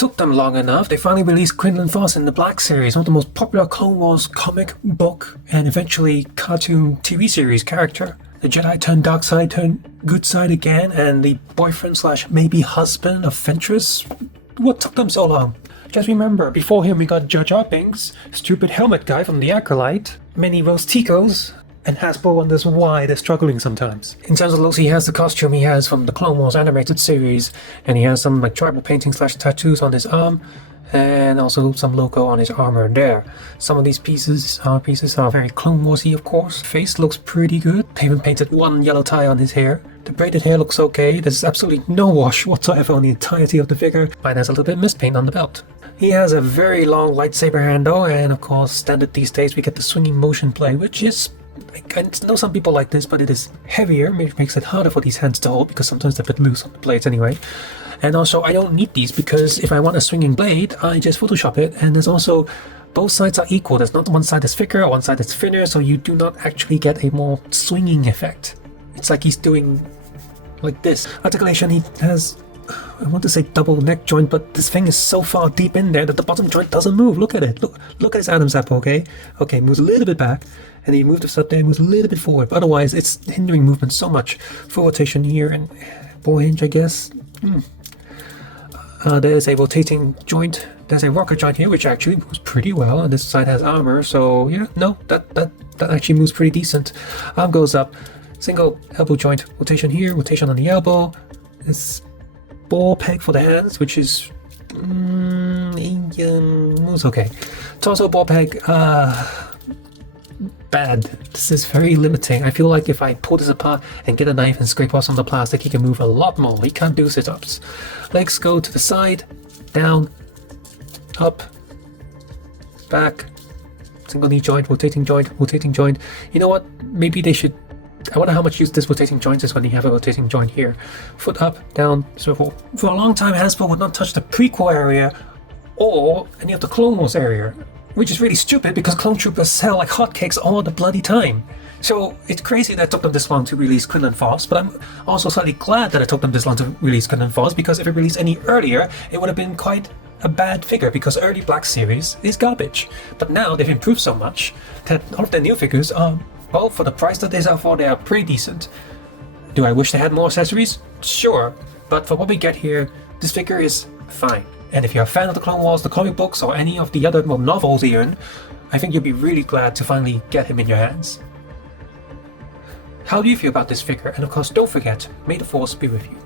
took them long enough. They finally released Quinlan in the Black series, one of the most popular Clone Wars comic book and eventually cartoon TV series character. The Jedi turned dark side, turned good side again, and the boyfriend slash maybe husband of Ventress. What took them so long? Just remember, before him we got Jar Jar Binks, stupid helmet guy from the Acolyte, many Rose Ticos, and Hasbro wonders why they're struggling sometimes. In terms of looks, he has the costume he has from the Clone Wars animated series, and he has some like tribal painting slash tattoos on his arm, and also some logo on his armor there. Some of these pieces are very Clone Warsy, of course. Face looks pretty good. They even painted one yellow tie on his hair. The braided hair looks okay. There's absolutely no wash whatsoever on the entirety of the figure, but there's a little bit of mispaint on the belt. He has a very long lightsaber handle, and of course, standard these days, we get the swinging motion play, which is, I know some people like this, but it is heavier, which makes it harder for these hands to hold, because sometimes they're a bit loose on the blades anyway. And also, I don't need these, because if I want a swinging blade, I just Photoshop it, and there's also, both sides are equal. There's not one side that's thicker, one side that's thinner, so you do not actually get a more swinging effect. It's like he's doing like this. Articulation, he has, I want to say double neck joint, but this thing is so far deep in there that the bottom joint doesn't move. Look at it. Look at his Adam's apple, okay? Okay, moves a little bit back, and he moves this up there, moves a little bit forward. But otherwise, it's hindering movement so much. Full rotation here, and 4 hinge, I guess. There's a rotating joint. There's a rocker joint here, which actually moves pretty well, and this side has armor, so yeah, no, that actually moves pretty decent. Arm goes up, single elbow joint, rotation here, rotation on the elbow. This ball peg for the hands, which is moves okay. Torso ball peg, bad. This is very limiting. I feel like if I pull this apart and get a knife and scrape off some of the plastic, he can move a lot more. He can't do sit-ups. Legs go to the side, down, up, back, single knee joint, rotating joint, rotating joint. You know what? Maybe they should, I wonder how much use this rotating joint is when you have a rotating joint here. Foot up, down, circle. For a long time, Hasbro would not touch the prequel area or any of the Clone Wars area, which is really stupid because Clone Troopers sell like hotcakes all the bloody time. So it's crazy that it took them this long to release Quinlan, but I'm also slightly glad that it took them this long to release Quinlan, because if it released any earlier, it would have been quite a bad figure, because early Black Series is garbage. But now they've improved so much that all of their new figures are, well, for the price that they sell for, they are pretty decent. Do I wish they had more accessories? Sure, but for what we get here, this figure is fine. And if you're a fan of the Clone Wars, the comic books, or any of the other novels even, I think you'll be really glad to finally get him in your hands. How do you feel about this figure? And of course, don't forget, may the Force be with you.